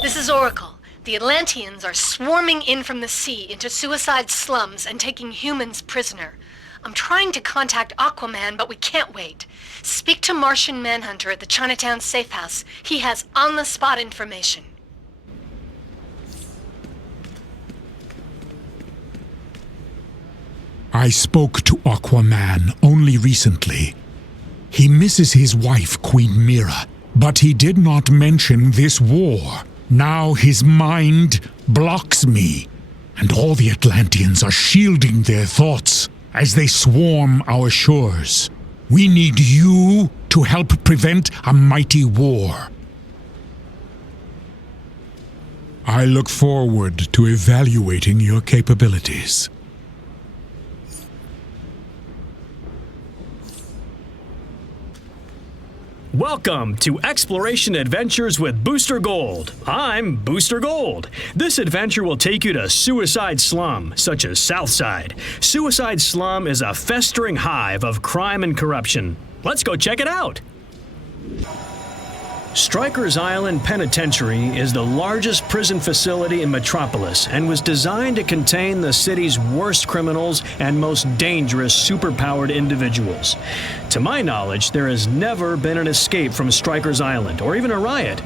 This is Oracle. The Atlanteans are swarming in from the sea into Suicide Slums and taking humans prisoner. I'm trying to contact Aquaman, but we can't wait. Speak to Martian Manhunter at the Chinatown safe house. He has on-the-spot information. I spoke to Aquaman only recently. He misses his wife, Queen Mira, but he did not mention this war. Now his mind blocks me, and all the Atlanteans are shielding their thoughts as they swarm our shores. We need you to help prevent a mighty war. I look forward to evaluating your capabilities. Welcome to Exploration Adventures with Booster Gold. I'm Booster Gold. This adventure will take you to Suicide Slum, such as Southside. Suicide Slum is a festering hive of crime and corruption. Let's go check it out. Strikers Island Penitentiary is the largest prison facility in Metropolis and was designed to contain the city's worst criminals and most dangerous superpowered individuals. To my knowledge, there has never been an escape from Strikers Island, or even a riot,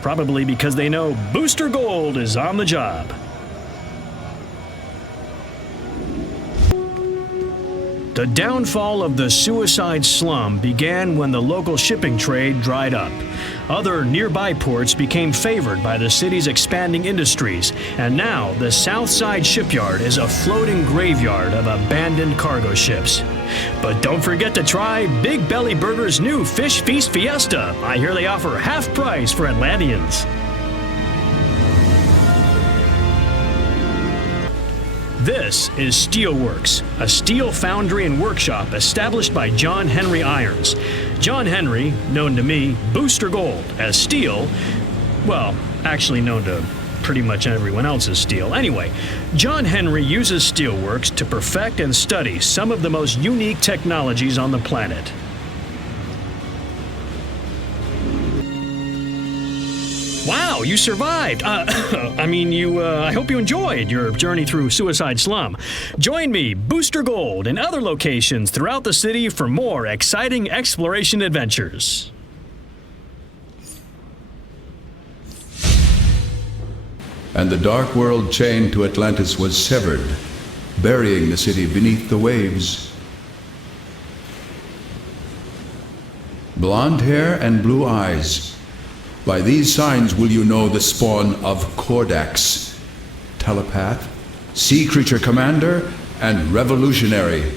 probably because they know Booster Gold is on the job. The downfall of the Suicide Slum began when the local shipping trade dried up. Other nearby ports became favored by the city's expanding industries, and now the Southside Shipyard is a floating graveyard of abandoned cargo ships. But don't forget to try Big Belly Burger's new Fish Feast Fiesta. I hear they offer half price for Atlanteans. This is Steelworks, a steel foundry and workshop established by John Henry Irons. John Henry, known to me, Booster Gold, as Steel, well, actually known to pretty much everyone else as Steel. Anyway, John Henry uses Steelworks to perfect and study some of the most unique technologies on the planet. Wow, you survived. I hope you enjoyed your journey through Suicide Slum. Join me, Booster Gold, and other locations throughout the city for more exciting exploration adventures. And the dark world chain to Atlantis was severed, burying the city beneath the waves. Blonde hair and blue eyes. By these signs will you know the spawn of Kordax, telepath, sea creature commander, and revolutionary.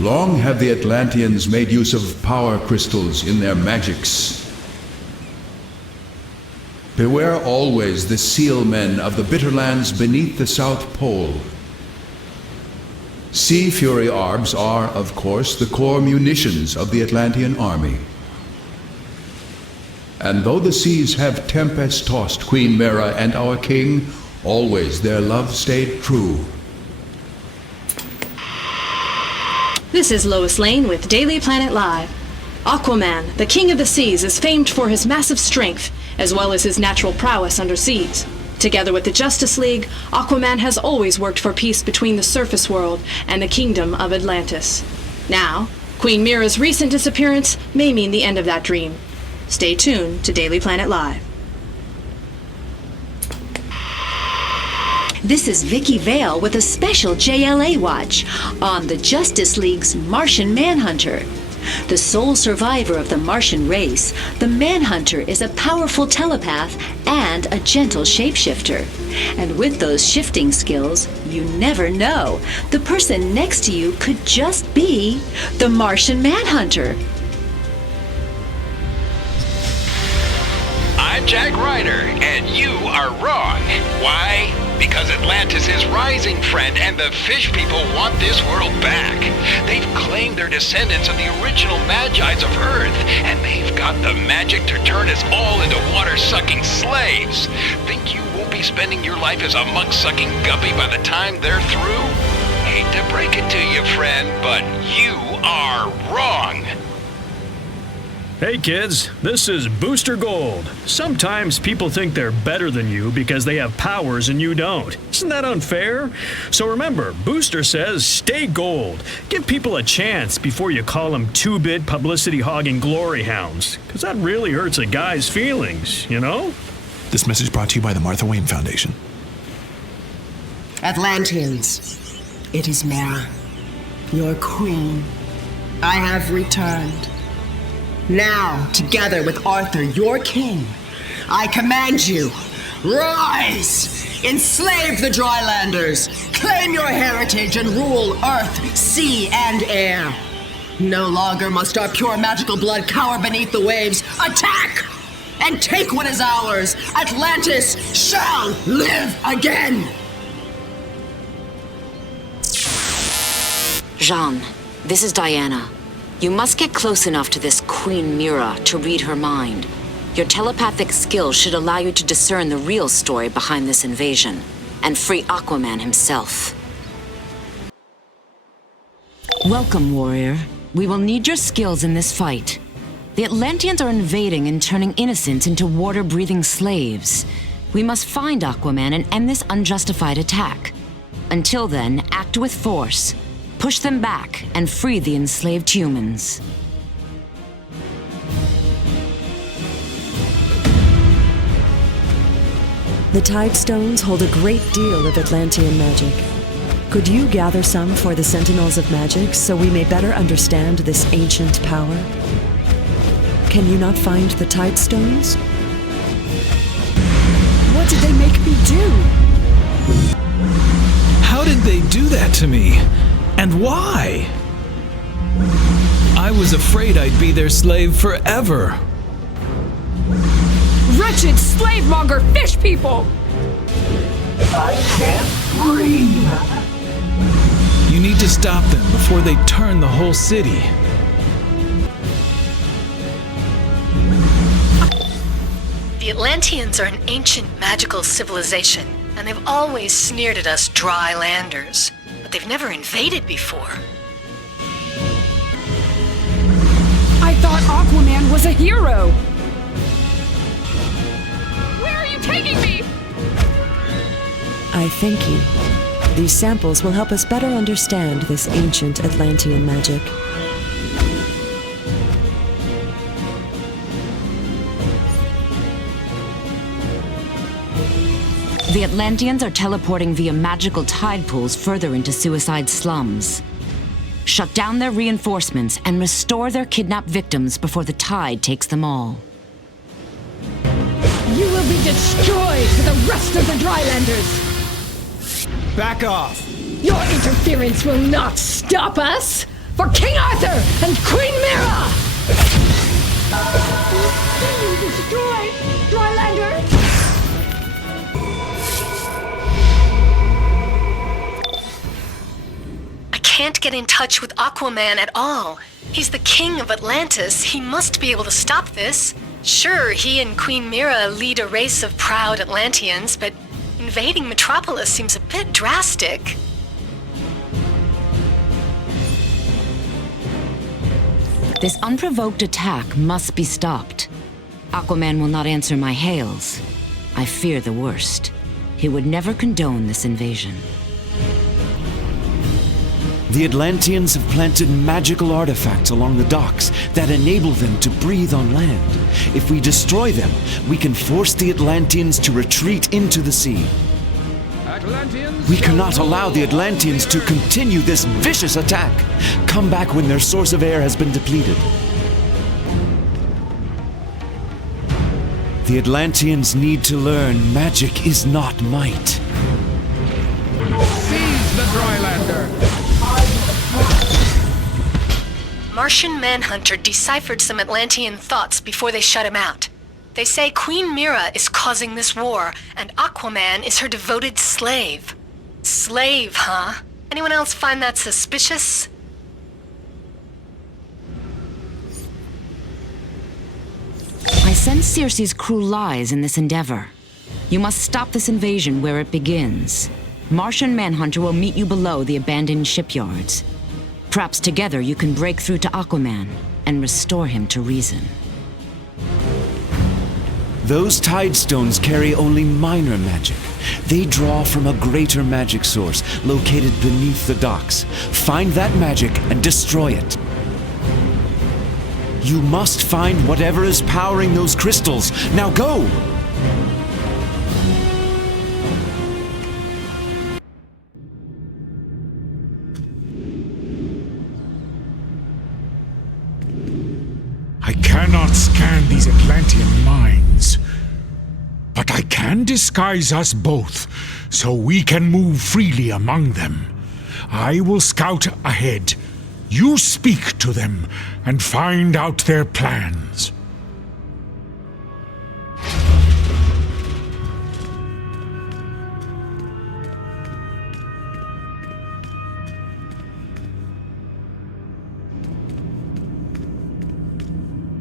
Long have the Atlanteans made use of power crystals in their magics. Beware always the seal men of the bitter lands beneath the South Pole. Sea Fury Arbs are, of course, the core munitions of the Atlantean army. And though the seas have tempest-tossed Queen Mira and our king, always their love stayed true. This is Lois Lane with Daily Planet Live. Aquaman, the king of the seas, is famed for his massive strength, as well as his natural prowess under seas. Together with the Justice League, Aquaman has always worked for peace between the surface world and the kingdom of Atlantis. Now, Queen Mira's recent disappearance may mean the end of that dream. Stay tuned to Daily Planet Live. This is Vicky Vale with a special JLA watch on the Justice League's Martian Manhunter. The sole survivor of the Martian race, the Manhunter is a powerful telepath and a gentle shapeshifter. And with those shifting skills, you never know. The person next to you could just be the Martian Manhunter. I'm Jack Ryder, and you are wrong. Why? Because Atlantis is rising, friend, and the fish people want this world back. They've claimed they're descendants of the original Magi's of Earth, and they've got the magic to turn us all into water-sucking slaves. Think you won't be spending your life as a muck-sucking guppy by the time they're through? Hate to break it to you, friend, but you are wrong. Hey kids, this is Booster Gold. Sometimes people think they're better than you because they have powers and you don't. Isn't that unfair? So remember, Booster says stay gold. Give people a chance before you call them two-bit publicity-hogging glory hounds. Because that really hurts a guy's feelings, you know? This message brought to you by the Martha Wayne Foundation. Atlanteans, it is Mara, your queen. I have returned. Now, together with Arthur, your king, I command you, rise! Enslave the Drylanders! Claim your heritage and rule earth, sea, and air! No longer must our pure magical blood cower beneath the waves. Attack! And take what is ours! Atlantis shall live again! Jean, this is Diana. You must get close enough to this Queen Mira to read her mind. Your telepathic skills should allow you to discern the real story behind this invasion, and free Aquaman himself. Welcome, warrior. We will need your skills in this fight. The Atlanteans are invading and turning innocents into water-breathing slaves. We must find Aquaman and end this unjustified attack. Until then, act with force. Push them back and free the enslaved humans. The Tide Stones hold a great deal of Atlantean magic. Could you gather some for the Sentinels of Magic so we may better understand this ancient power? Can you not find the Tide Stones? What did they make me do? How did they do that to me? And why? I was afraid I'd be their slave forever. Wretched slave-monger fish people! I can't breathe. You need to stop them before they turn the whole city. The Atlanteans are an ancient magical civilization, and they've always sneered at us dry landers. But they've never invaded before. I thought Aquaman was a hero! Where are you taking me? I thank you. These samples will help us better understand this ancient Atlantean magic. The Atlanteans are teleporting via magical tide pools further into Suicide Slums. Shut down their reinforcements and restore their kidnapped victims before the tide takes them all. You will be destroyed for the rest of the Drylanders! Back off! Your interference will not stop us! For King Arthur and Queen Mira! You destroy Drylander! I can't get in touch with Aquaman at all. He's the king of Atlantis. He must be able to stop this. Sure, he and Queen Mira lead a race of proud Atlanteans, but invading Metropolis seems a bit drastic. This unprovoked attack must be stopped. Aquaman will not answer my hails. I fear the worst. He would never condone this invasion. The Atlanteans have planted magical artifacts along the docks that enable them to breathe on land. If we destroy them, we can force the Atlanteans to retreat into the sea. We cannot allow the Atlanteans to continue this vicious attack. Come back when their source of air has been depleted. The Atlanteans need to learn magic is not might. Seize the Drylander! Martian Manhunter deciphered some Atlantean thoughts before they shut him out. They say Queen Mira is causing this war, and Aquaman is her devoted slave. Slave, huh? Anyone else find that suspicious? I sense Circe's cruel lies in this endeavor. You must stop this invasion where it begins. Martian Manhunter will meet you below the abandoned shipyards. Perhaps together you can break through to Aquaman and restore him to reason. Those tide stones carry only minor magic. They draw from a greater magic source located beneath the docks. Find that magic and destroy it. You must find whatever is powering those crystals. Now go! I cannot scan these Atlantean minds, but I can disguise us both so we can move freely among them. I will scout ahead. You speak to them and find out their plans.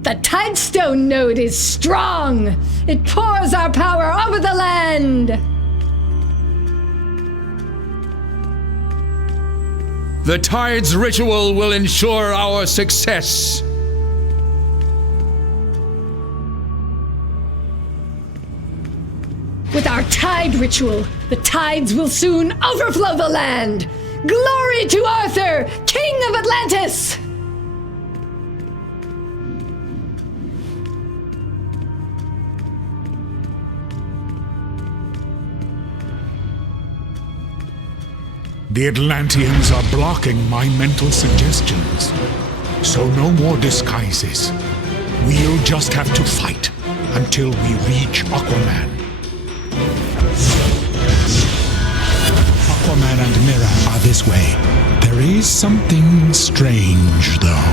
The Tidestone node is strong! It pours our power over the land! The Tides ritual will ensure our success. With our tide ritual, the tides will soon overflow the land! Glory to Arthur, King of Atlantis! The Atlanteans are blocking my mental suggestions. So no more disguises. We'll just have to fight until we reach Aquaman. Aquaman and Mira are this way. There is something strange, though.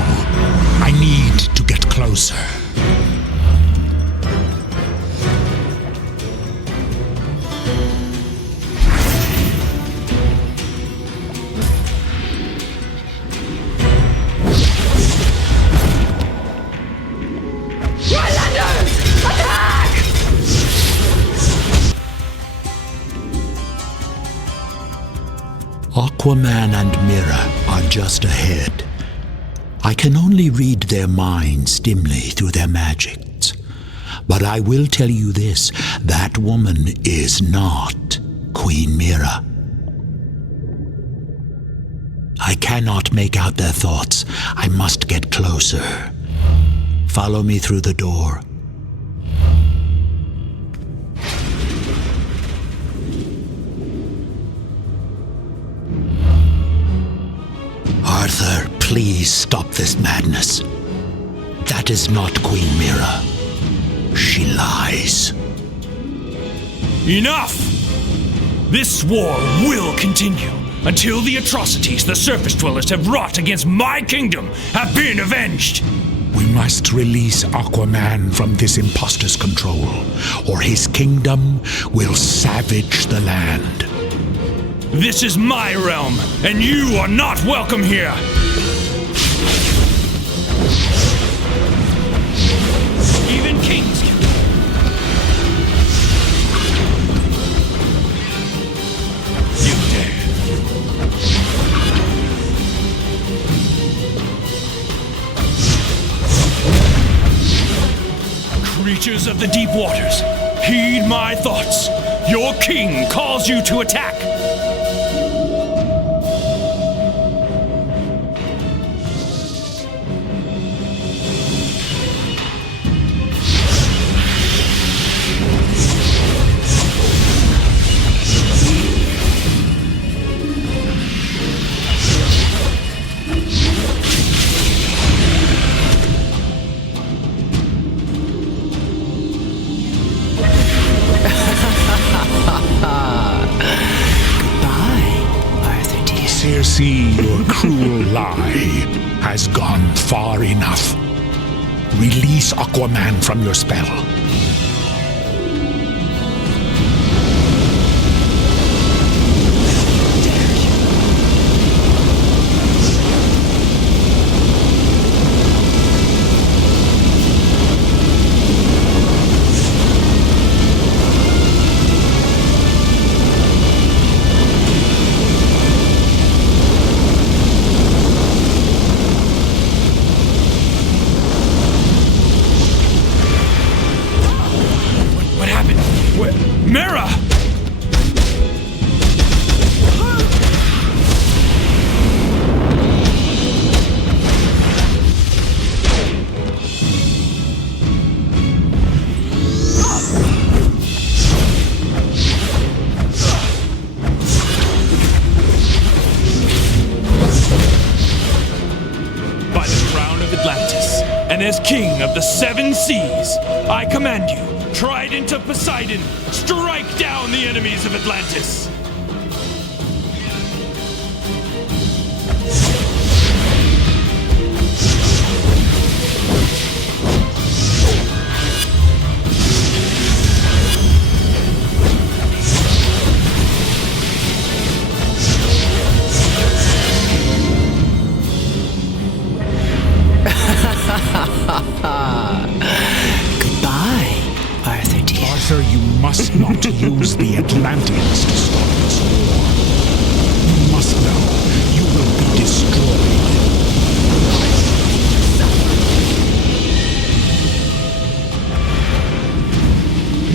I need to get closer. Aquaman and Mira are just ahead. I can only read their minds dimly through their magics. But I will tell you this, that woman is not Queen Mira. I cannot make out their thoughts. I must get closer. Follow me through the door. Arthur, please stop this madness. That is not Queen Mira. She lies. Enough! This war will continue until the atrocities the surface dwellers have wrought against my kingdom have been avenged. We must release Aquaman from this imposter's control, or his kingdom will savage the land. This is my realm, and you are not welcome here! Even kings can... You dare. Creatures of the deep waters, heed my thoughts. Your king calls you to attack. Your cruel lie has gone far enough. Release Aquaman from your spell. of the seven seas, I command you, trident of Poseidon, strike down the enemies of Atlantis! Goodbye, Arthur dear. Arthur, you must not use the Atlanteans to stop this war. You must know you will be destroyed.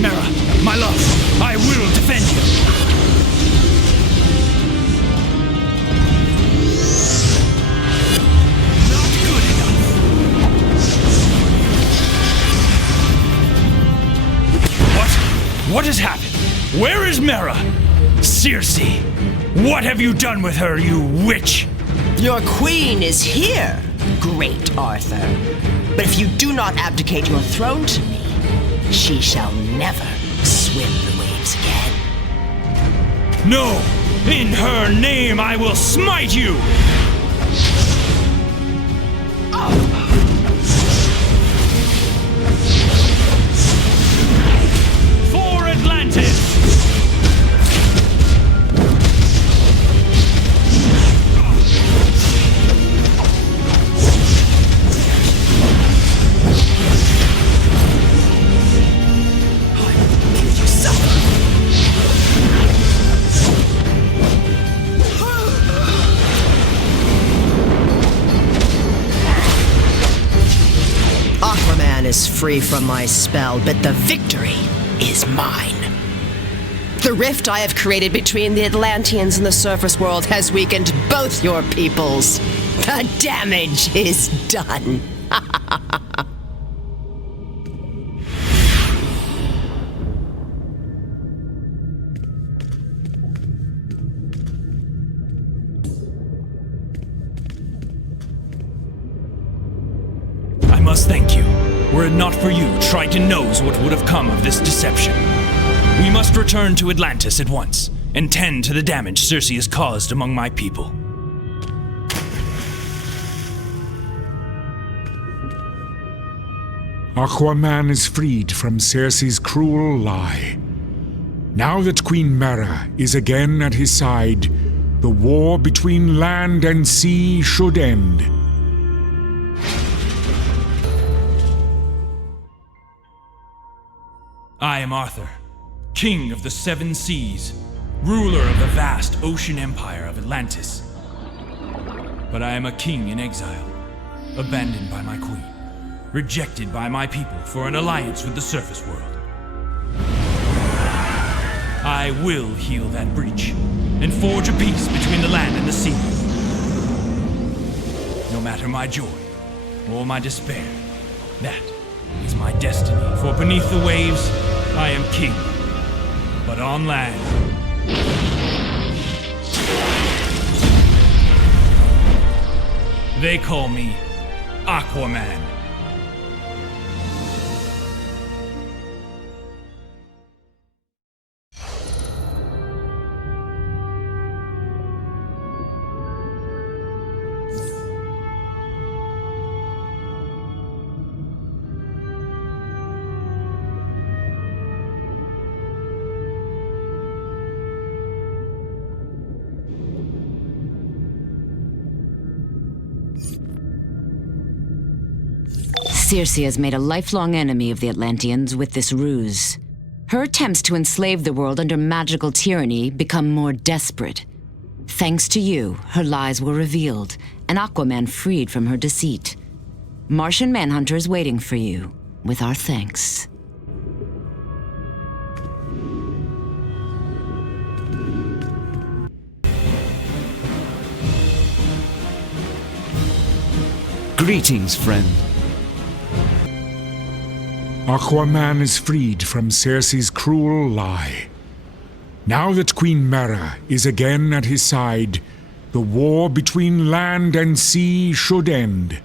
Mera, my love, I will defend you! What has happened? Where is Mera? Circe, what have you done with her, you witch? Your queen is here, great Arthur. But if you do not abdicate your throne to me, she shall never swim the waves again. No! In her name I will smite you! For Atlantis! Aquaman is free from my spell, but the victory is mine. The rift I have created between the Atlanteans and the surface world has weakened both your peoples. The damage is done. I must thank you. Were it not for you, Triton knows what would have come of this deception. We must return to Atlantis at once, and tend to the damage Circe has caused among my people. Aquaman is freed from Circe's cruel lie. Now that Queen Mera is again at his side, the war between land and sea should end. I am Arthur, King of the Seven Seas, ruler of the vast ocean empire of Atlantis. But I am a king in exile, abandoned by my queen, rejected by my people for an alliance with the surface world. I will heal that breach, and forge a peace between the land and the sea. No matter my joy, or my despair, that is my destiny, for beneath the waves, I am king. But on land, they call me Aquaman. Circe has made a lifelong enemy of the Atlanteans with this ruse. Her attempts to enslave the world under magical tyranny become more desperate. Thanks to you, her lies were revealed, and Aquaman freed from her deceit. Martian Manhunter is waiting for you, with our thanks. Greetings, friend. Aquaman is freed from Circe's cruel lie. Now that Queen Mera is again at his side, the war between land and sea should end.